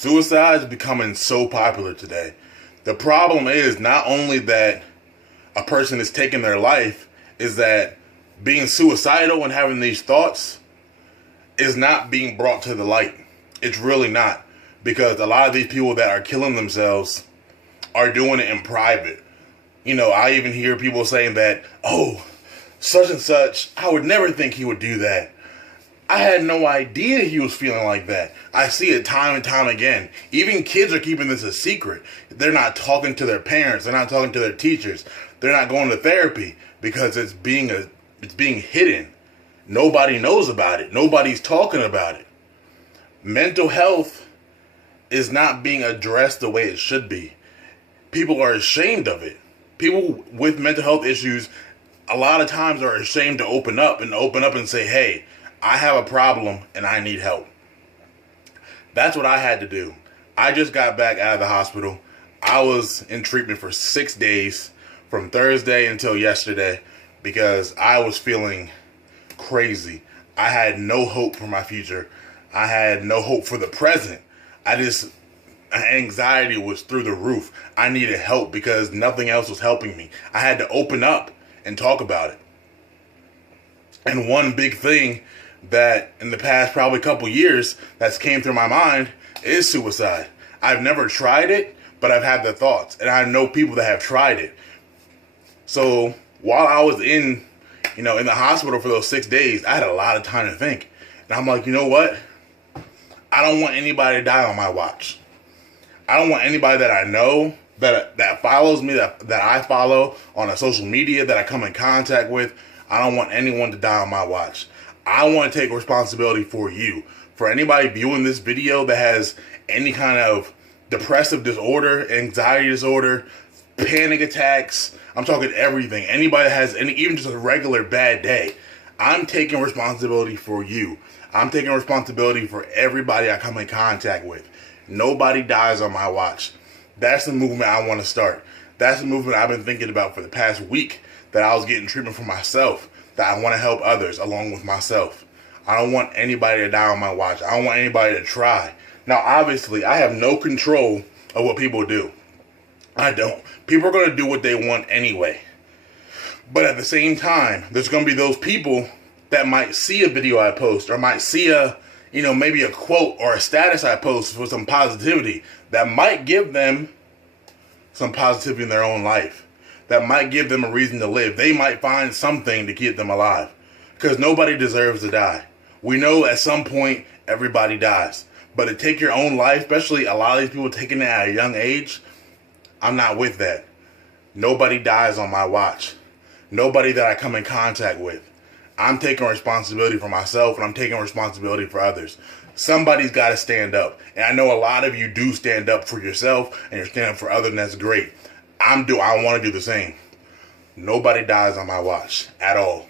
Suicide is becoming so popular today. The problem is not only that a person is taking their life, is that being suicidal and having these thoughts is not being brought to the light. It's really not. Because a lot of these people that are killing themselves are doing it in private. You know, I even hear people saying that, oh, such and such, I would never think he would do that. I had no idea he was feeling like that. I see it time and time again. Even kids are keeping this a secret. They're not talking to their parents. They're not talking to their teachers. They're not going to therapy because it's being hidden. Nobody knows about it. Nobody's talking about it. Mental health is not being addressed the way it should be. People are ashamed of it. People with mental health issues a lot of times are ashamed to open up and say, hey, I have a problem and I need help. That's what I had to do. I just got back out of the hospital. I was in treatment for 6 days from Thursday until yesterday because I was feeling crazy. I had no hope for my future. I had no hope for the present. Anxiety was through the roof. I needed help because nothing else was helping me. I had to open up and talk about it. And one big thing that in the past probably couple years that's came through my mind is suicide. I've never tried it, but I've had the thoughts, and I know people that have tried it. So while I was in the hospital for those 6 days, I had a lot of time to think. And I'm like, you know what? I don't want anybody to die on my watch. I don't want anybody that I know, that follows me, that I follow on a social media, that I come in contact with. I don't want anyone to die on my watch. I want to take responsibility for you. For anybody viewing this video that has any kind of depressive disorder, anxiety disorder, panic attacks, I'm talking everything. Anybody that has even just a regular bad day, I'm taking responsibility for you. I'm taking responsibility for everybody I come in contact with. Nobody dies on my watch. That's the movement I want to start. That's the movement I've been thinking about for the past week, that I was getting treatment for myself, that I want to help others along with myself. I don't want anybody to die on my watch. I don't want anybody to try. Now, obviously, I have no control of what people do. I don't. People are going to do what they want anyway. But at the same time, there's going to be those people that might see a video I post, or might see maybe a quote or a status I post for some positivity that might give them some positivity in their own life. That might give them a reason to live. They might find something to keep them alive. Because nobody deserves to die. We know at some point everybody dies. But to take your own life, especially a lot of these people taking it at a young age, I'm not with that. Nobody dies on my watch. Nobody that I come in contact with. I'm taking responsibility for myself, and I'm taking responsibility for others. Somebody's got to stand up. And I know a lot of you do stand up for yourself, and you're standing up for others, and that's great. I want to do the same. Nobody dies on my watch at all.